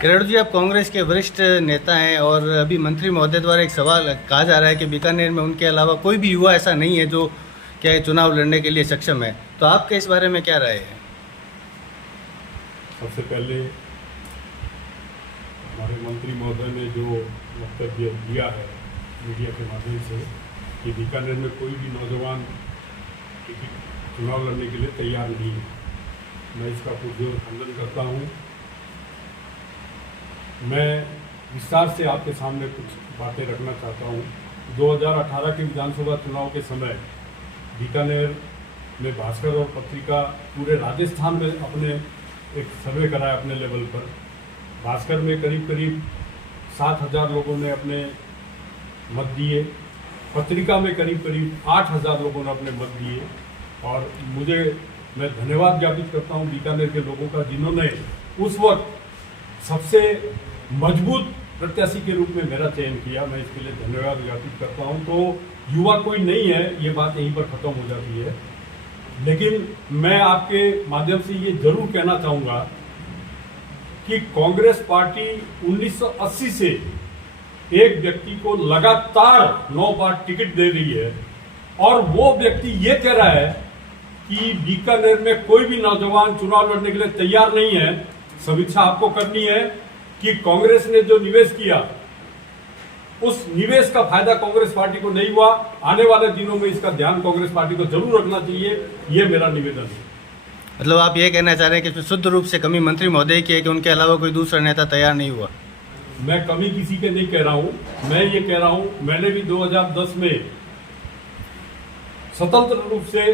किरण जी, आप कांग्रेस के वरिष्ठ नेता हैं और अभी मंत्री महोदय द्वारा एक सवाल कहा जा रहा है कि बीकानेर में उनके अलावा कोई भी युवा ऐसा नहीं है जो क्या है चुनाव लड़ने के लिए सक्षम है। तो आपके इस बारे में क्या राय है? सबसे पहले हमारे मंत्री महोदय ने जो वक्तव्य दिया है मीडिया के माध्यम से कि बीकानेर में कोई भी नौजवान चुनाव लड़ने के लिए तैयार नहीं है, मैं इसका पुरजोर खंडन करता हूँ। मैं विस्तार से आपके सामने कुछ बातें रखना चाहता हूँ। 2018 के विधानसभा चुनाव के समय बीकानेर में भास्कर और पत्रिका पूरे राजस्थान में अपने एक सर्वे कराया अपने लेवल पर। भास्कर में करीब 7,000 लोगों ने अपने मत दिए, पत्रिका में करीब 8,000 लोगों ने अपने मत दिए। और मैं धन्यवाद ज्ञापित करता हूँ बीकानेर के लोगों का, जिन्होंने उस वक्त सबसे मजबूत प्रत्याशी के रूप में मेरा चयन किया। मैं इसके लिए धन्यवाद ज्ञापित करता हूं। तो युवा कोई नहीं है, ये बात यहीं पर खत्म हो जाती है। लेकिन मैं आपके माध्यम से ये जरूर कहना चाहूंगा कि कांग्रेस पार्टी 1980 से एक व्यक्ति को लगातार 9 बार टिकट दे रही है और वो व्यक्ति ये कह रहा है कि बीकानेर में कोई भी नौजवान चुनाव लड़ने के लिए तैयार नहीं है। समीक्षा आपको करनी है कि कांग्रेस ने जो निवेश किया उस निवेश का फायदा कांग्रेस पार्टी को नहीं हुआ। आने वाले दिनों में इसका ध्यान कांग्रेस पार्टी को जरूर रखना चाहिए, ये मेरा निवेदन है। मतलब आप ये कहना चाह रहे हैं कि शुद्ध रूप से कमी मंत्री महोदय की है कि उनके अलावा कोई दूसरा नेता तैयार नहीं हुआ? मैं कमी किसी के नहीं कह रहा हूं, मैं ये कह रहा हूं मैंने भी 2010 में स्वतंत्र रूप से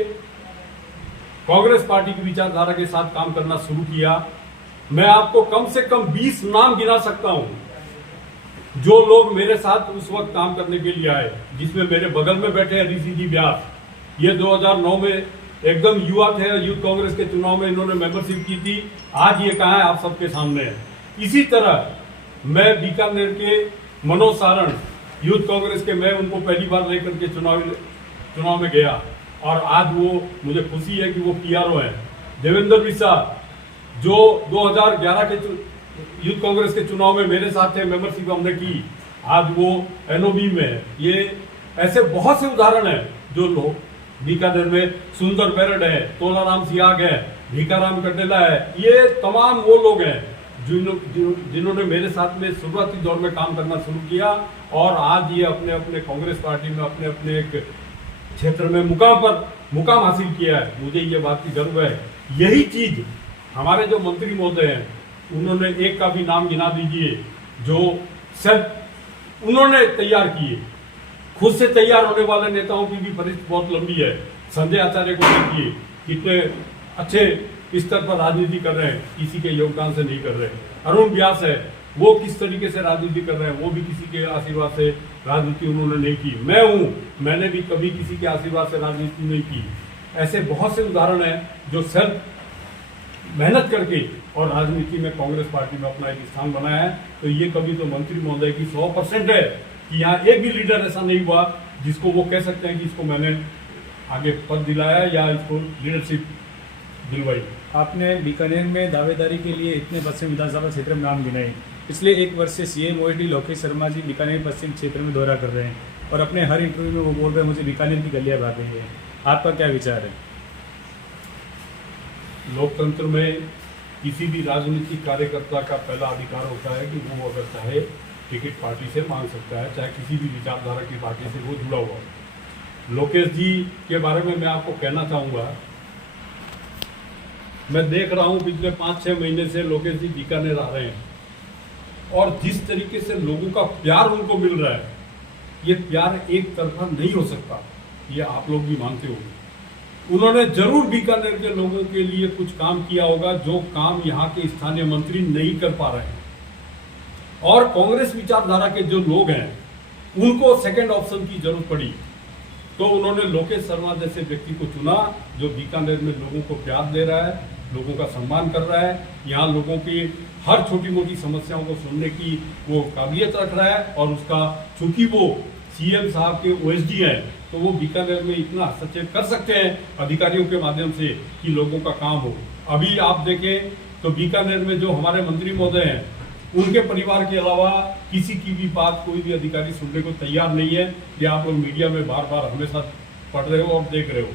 कांग्रेस पार्टी की विचारधारा के साथ काम करना शुरू किया। मैं आपको कम से कम 20 नाम गिना सकता हूं जो लोग मेरे साथ उस वक्त काम करने के लिए आए, जिसमें मेरे बगल में बैठे हैं ऋषि जी व्यास। ये 2009 में एकदम युवा थे, यूथ कांग्रेस के चुनाव में इन्होंने मेंबरशिप की थी। आज ये कहाँ है, आप सबके सामने है। इसी तरह मैं बीकानेर के मनोज सारण यूथ कांग्रेस के, मैं उनको पहली बार लेकर के चुनाव में गया और आज वो मुझे खुशी है कि वो पीआरओ है। देवेंद्र विसा जो 2011 के यूथ कांग्रेस के चुनाव में मेरे साथ थे, मेंबरशिप हमने की, आज वो एनओबी में है। ये ऐसे बहुत से उदाहरण हैं जो लोग बीकानेर में, सुंदर बेरड है, तोलाराम सियाग है, भीकाराम कटेला है, ये तमाम वो लोग हैं जिन्होंने मेरे साथ में शुरुआती दौर में काम करना शुरू किया और आज ये अपने अपने कांग्रेस पार्टी में अपने अपने एक क्षेत्र में मुकाम हासिल किया है। मुझे ये बात की गर्व है। यही चीज हमारे जो मंत्री महोदय हैं, उन्होंने एक का भी नाम गिना दीजिए जो सिर्फ उन्होंने तैयार किए। खुद से तैयार होने वाले नेताओं की भी फहरिस्त बहुत लंबी है। संजय आचार्य को देखिए, कितने अच्छे स्तर पर राजनीति कर रहे हैं, किसी के योगदान से नहीं कर रहे। अरुण व्यास है, वो किस तरीके से राजनीति कर रहे हैं, वो भी किसी के आशीर्वाद से राजनीति उन्होंने नहीं की। मैं हूं, मैंने भी कभी किसी के आशीर्वाद से राजनीति नहीं की। ऐसे बहुत से उदाहरण हैं जो सिर्फ मेहनत करके और राजनीति में कांग्रेस पार्टी में अपना एक स्थान बनाया है। तो ये कभी तो मंत्री महोदय की 100% है कि यहाँ एक भी लीडर ऐसा नहीं हुआ जिसको वो कह सकते हैं कि इसको मैंने आगे पद दिलाया या इसको लीडरशिप दिलवाई। आपने बीकानेर में दावेदारी के लिए इतने पश्चिम विधानसभा क्षेत्र में नाम गिनाए। पिछले एक वर्ष से सीएम ओएसडी लोकेश शर्मा जी बीकानेर पश्चिम क्षेत्र में दौरा कर रहे हैं और अपने हर इंटरव्यू में वो बोल रहे हैं मुझे बीकानेर की गलियां भाग रही है। आपका क्या विचार है? लोकतंत्र में किसी भी राजनीतिक कार्यकर्ता का पहला अधिकार होता है कि वो अगर चाहे टिकट पार्टी से मांग सकता है, चाहे किसी भी विचारधारा की पार्टी से वो जुड़ा हुआ है। लोकेश जी के बारे में मैं आपको कहना चाहूँगा, मैं देख रहा हूँ पिछले 5-6 महीने से लोकेश जी बीकानेर आ रहे हैं और जिस तरीके से लोगों का प्यार उनको मिल रहा है, ये प्यार एक तरफा नहीं हो सकता, ये आप लोग भी मानते होंगे। उन्होंने जरूर बीकानेर के लोगों के लिए कुछ काम किया होगा जो काम यहाँ के स्थानीय मंत्री नहीं कर पा रहे हैं। और कांग्रेस विचारधारा के जो लोग हैं उनको सेकंड ऑप्शन की जरूरत पड़ी तो उन्होंने लोकेश शर्मा जैसे व्यक्ति को चुना जो बीकानेर में लोगों को प्यार दे रहा है, लोगों का सम्मान कर रहा है, यहाँ लोगों की हर छोटी मोटी समस्याओं को सुनने की वो काबिलियत रख रहा है। और उसका चूंकि वो सीएम साहब के ओएसडी हैं तो वो बीकानेर में इतना हस्तक्षेप कर सकते हैं अधिकारियों के माध्यम से कि लोगों का काम हो। अभी आप देखें तो बीकानेर में जो हमारे मंत्री महोदय हैं उनके परिवार के अलावा किसी की भी बात कोई भी अधिकारी सुनने को तैयार नहीं है। ये आप लोग मीडिया में बार बार हमेशा पढ़ रहे हो और देख रहे हो।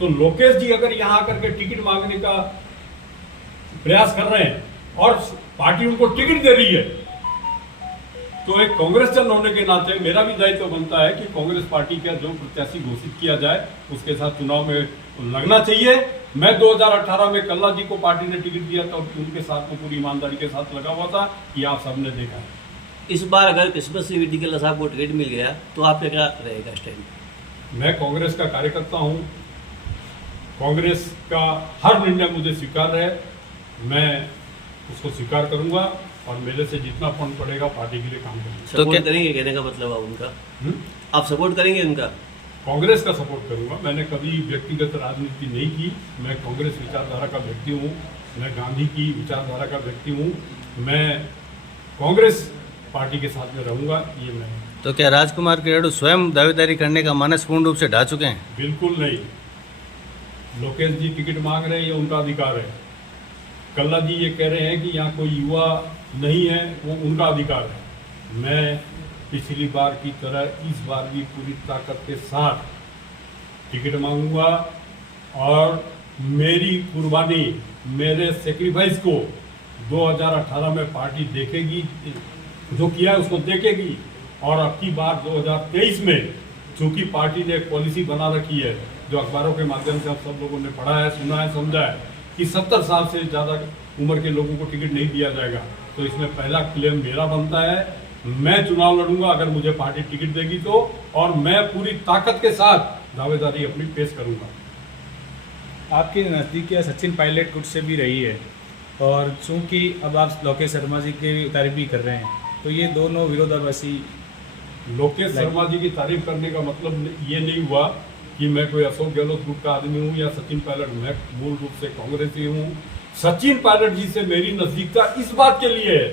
तो लोकेश जी अगर यहाँ आकर के टिकट मांगने का प्रयास कर रहे हैं और पार्टी उनको टिकट दे रही है, तो एक कांग्रेस जन होने के नाते मेरा भी दायित्व बनता है कि कांग्रेस पार्टी का जो प्रत्याशी घोषित किया जाए उसके साथ चुनाव में लगना चाहिए। मैं 2018 में कल्ला जी को पार्टी ने टिकट दिया था, उनके साथ तो पूरी ईमानदारी के साथ लगा हुआ था, ये आप सबने देखा है। इस बार अगर किस्मत से विधि कल्ला साहब को टिकट मिल गया तो आपका क्या रहेगा स्टैंड? मैं कांग्रेस का कार्यकर्ता हूं, कांग्रेस का हर निर्णय मुझे स्वीकार है, मैं उसको स्वीकार करूंगा और मेरे से जितना फंड पड़ेगा पार्टी के लिए काम करूंगा। सपोर्ट क्या- करेंगे कहने का मतलब है उनका? आप सपोर्ट करेंगे उनका? कांग्रेस का सपोर्ट करूंगा। मैंने कभी व्यक्तिगत राजनीति नहीं की। मैं कांग्रेस विचारधारा का व्यक्ति हूं, मैं गांधी की विचारधारा का व्यक्ति हूं, मैं कांग्रेस पार्टी के साथ में रहूंगा। ये मैं तो क्या राजकुमार किराड़ू स्वयं दावेदारी करने का मानस पूर्ण रूप से ढा चुके हैं? बिल्कुल नहीं। लोकेश जी टिकट मांग रहे हैं, ये उनका अधिकार है। कल्ला जी ये कह रहे हैं कि यहाँ कोई युवा नहीं है, वो उनका अधिकार है। मैं पिछली बार की तरह इस बार भी पूरी ताकत के साथ टिकट मांगूंगा और मेरी कुर्बानी, मेरे सेक्रीफाइस को 2018 में पार्टी देखेगी, जो किया है उसको देखेगी। और अब की बार 2023 में चूंकि पार्टी ने एक पॉलिसी बना रखी है, जो अखबारों के माध्यम से आप सब लोगों ने पढ़ा है, सुना है, समझा है, कि 70 साल से ज़्यादा उम्र के लोगों को टिकट नहीं दिया जाएगा। तो इसमें पहला क्लेम मेरा बनता है। मैं चुनाव लड़ूंगा अगर मुझे पार्टी टिकट देगी तो, और मैं पूरी ताकत के साथ दावेदारी अपनी पेश करूंगा। आपके नज़दीकियाँ सचिन पायलट कुछ से भी रही है, और चूंकि अब आप लोकेश शर्मा जी की तारीफ भी कर रहे हैं, तो ये दोनों विरोधाभासी। लोकेश शर्मा जी की तारीफ करने का मतलब ये नहीं हुआ कि मैं कोई अशोक गहलोत ग्रुप का आदमी हूँ या सचिन पायलट। मैं मूल रूप से कांग्रेसी हूँ। सचिन पायलट जी से मेरी नजदीकता इस बात के लिए है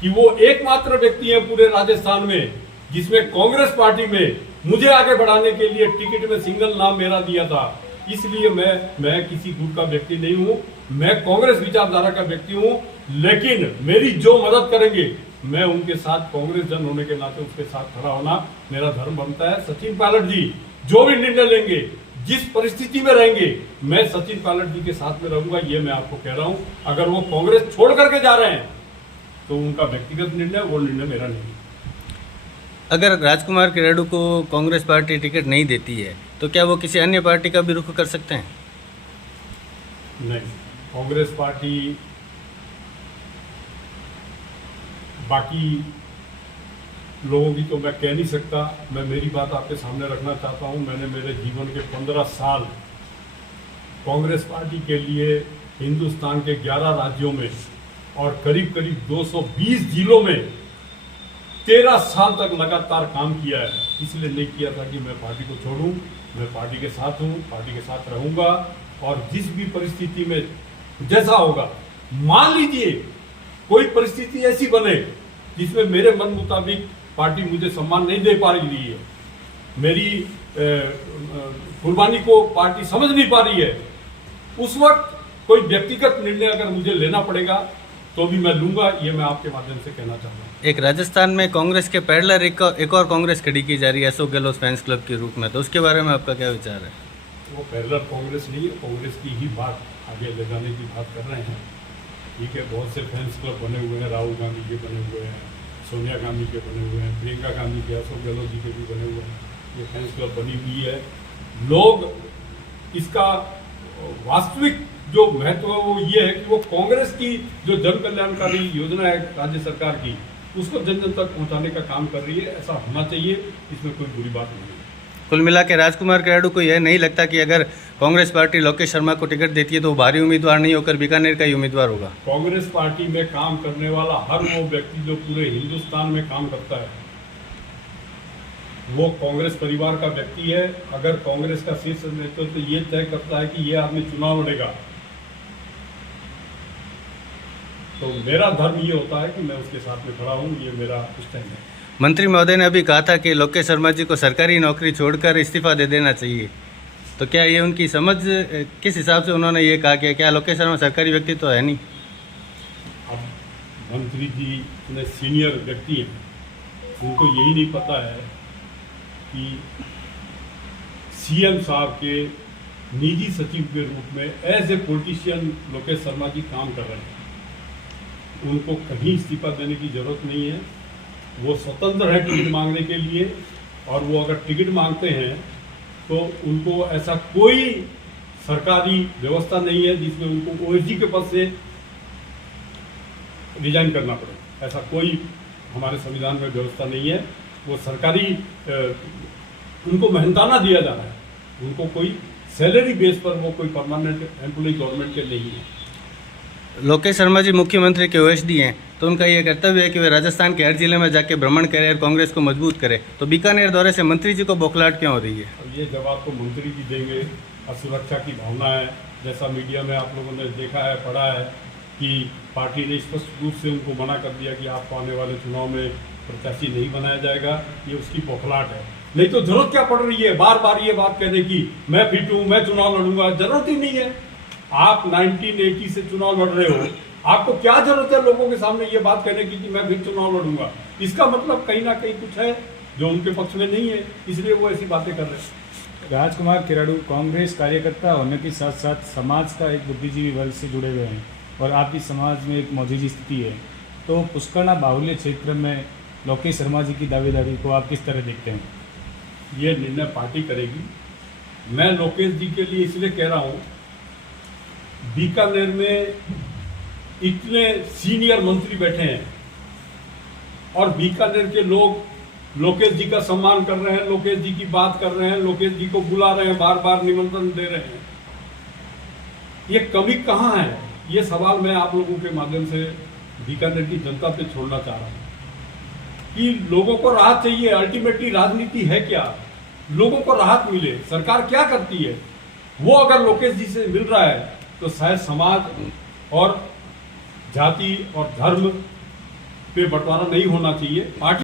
कि वो एकमात्र व्यक्ति है पूरे राजस्थान में जिसमें कांग्रेस पार्टी में मुझे आगे बढ़ाने के लिए टिकट में सिंगल नाम मेरा दिया था। इसलिए मैं किसी गुट का व्यक्ति नहीं हूँ, मैं कांग्रेस विचारधारा का व्यक्ति हूँ। लेकिन मेरी जो मदद करेंगे मैं उनके साथ, कांग्रेस जन होने के नाते उसके साथ खड़ा होना मेरा धर्म बनता है। सचिन पायलट जी जो भी निर्णय लेंगे, जिस परिस्थिति में रहेंगे, मैं सचिन पायलट जी के साथ में रहूंगा, ये मैं आपको कह रहा हूँ। अगर वो कांग्रेस छोड़ करके जा रहे हैं तो उनका व्यक्तिगत निर्णय, वो निर्णय मेरा नहीं है। अगर राजकुमार किराड़ू को कांग्रेस पार्टी टिकट नहीं देती है तो क्या वो किसी अन्य पार्टी का भी रुख कर सकते हैं? नहीं, कांग्रेस पार्टी बाकी लोगों की तो मैं कह नहीं सकता। मैं मेरी बात आपके सामने रखना चाहता हूं। मैंने मेरे जीवन के 15 साल कांग्रेस पार्टी के लिए हिंदुस्तान के 11 राज्यों में और करीब करीब 220 जिलों में 13 साल तक लगातार काम किया है। इसलिए नहीं किया था कि मैं पार्टी को छोड़ूं। मैं पार्टी के साथ हूं, पार्टी के साथ रहूंगा और जिस भी परिस्थिति में जैसा होगा, मान लीजिए कोई परिस्थिति ऐसी बने जिसमें मेरे मन मुताबिक पार्टी मुझे सम्मान नहीं दे पा रही है, मेरी कुर्बानी को पार्टी समझ नहीं पा रही है, उस वक्त कोई व्यक्तिगत निर्णय अगर मुझे लेना पड़ेगा तो भी मैं लूंगा। ये मैं आपके माध्यम से कहना चाहता हूँ। एक राजस्थान में कांग्रेस के पैडलर एक और कांग्रेस खड़ी की जा रही है अशोक गहलोत फैंस क्लब के रूप में, तो उसके बारे में आपका क्या विचार है? वो पैरेलल कांग्रेस नहीं है, कांग्रेस की ही बात आगे ले जाने की बात कर रहे हैं। ठीक है, बहुत से फैंस क्लब बने हुए हैं, राहुल गांधी के बने हुए हैं, सोनिया गांधी के बने हुए हैं, प्रियंका गांधी के, अशोक गहलोत जी के भी बने हुए हैं। ये फैंस क्लब बनी हुई है। लोग इसका वास्तविक जो महत्व है वो ये है कि वो कांग्रेस की जो जन कल्याणकारी योजना है राज्य सरकार की, उसको जन जन तक पहुंचाने का काम कर रही है। ऐसा होना चाहिए, इसमें कोई बुरी बात नहीं है। कुल मिला के राजकुमार किराड़ू को यह नहीं लगता कि अगर कांग्रेस पार्टी लोकेश शर्मा को टिकट देती है तो वो भारी उम्मीदवार नहीं होकर बीकानेर का ही उम्मीदवार होगा? कांग्रेस पार्टी में काम करने वाला हर वो व्यक्ति जो पूरे हिंदुस्तान में काम करता है वो कांग्रेस परिवार का व्यक्ति है। अगर कांग्रेस का शीर्ष नेतृत्व तो ये तय करता है कि ये आदमी चुनाव लड़ेगा तो मेरा धर्म ये होता है कि मैं उसके साथ में खड़ा हूँ। ये मेरा स्टैंड है। मंत्री महोदय ने अभी कहा था कि लोकेश शर्मा जी को सरकारी नौकरी छोड़कर इस्तीफा दे देना चाहिए, तो क्या ये उनकी समझ, किस हिसाब से उन्होंने ये कहा कि क्या लोकेश शर्मा सरकारी व्यक्ति तो है नहीं? अब मंत्री जी इतने सीनियर व्यक्ति हैं, उनको यही नहीं पता है कि सीएम साहब के निजी सचिव के रूप में as a politician Lokesh Sharma ji काम कर रहे हैं। उनको कहीं इस्तीफा देने की जरूरत नहीं है। वो स्वतंत्र है टिकट मांगने के लिए, और वो अगर टिकट मांगते हैं तो उनको ऐसा कोई सरकारी व्यवस्था नहीं है जिसमें उनको ओएसडी के पद से रिजाइन करना पड़े। ऐसा कोई हमारे संविधान में व्यवस्था नहीं है। वो सरकारी उनको मेहनताना दिया जा रहा है, उनको कोई सैलरी बेस पर वो कोई परमानेंट एम्प्लॉय गवर्नमेंट के नहीं है। लोकेश शर्मा जी मुख्यमंत्री के ओएसडी हैं, तो उनका ये कर्तव्य है कि वे राजस्थान के हर जिले में जाके भ्रमण करें और कांग्रेस को मजबूत करें। तो बीकानेर दौरे से मंत्री जी को बौखलाहट क्यों हो रही है? अब ये जवाब तो मंत्री जी देंगे। असुरक्षा की भावना है, जैसा मीडिया में आप लोगों ने देखा है, पढ़ा है कि पार्टी ने स्पष्ट रूप से उनको मना कर दिया कि आपको आने वाले चुनाव में प्रत्याशी नहीं बनाया जाएगा। ये उसकी बौखलाहट है। नहीं तो जरूरत क्या पड़ रही है बार बार ये बात कहने की, मैं फिट हूं, मैं चुनाव लड़ूंगा? जरूरत ही नहीं है। आप 1980 से चुनाव लड़ रहे हो, आपको क्या जरूरत है लोगों के सामने ये बात कहने की कि मैं फिर चुनाव लड़ूंगा? इसका मतलब कहीं ना कहीं कुछ है जो उनके पक्ष में नहीं है, इसलिए वो ऐसी बातें कर रहे हैं। राजकुमार किराड़ू कांग्रेस कार्यकर्ता होने के साथ साथ समाज का एक बुद्धिजीवी वर्ग से जुड़े हुए हैं और आपकी समाज में एक मौजूदा स्थिति है, तो पुष्करना बाहुल्य क्षेत्र में लोकेश शर्मा जी की दावेदारी को आप किस तरह देखते हैं? ये निर्णय पार्टी करेगी। मैं लोकेश जी के लिए इसलिए कह रहा हूँ, बीकानेर में इतने सीनियर मंत्री बैठे हैं और बीकानेर के लोग लोकेश जी का सम्मान कर रहे हैं, लोकेश जी की बात कर रहे हैं, लोकेश जी को बुला रहे हैं, बार बार निमंत्रण दे रहे हैं। ये कमी कहाँ है? ये सवाल मैं आप लोगों के माध्यम से बीकानेर की जनता पे छोड़ना चाह रहा हूँ कि लोगों को राहत चाहिए। अल्टीमेटली राजनीति है क्या? लोगों को राहत मिले। सरकार क्या करती है वो अगर लोकेश जी से मिल रहा है तो शायद समाज और जाति और धर्म पे बंटवारा नहीं होना चाहिए। पार्टी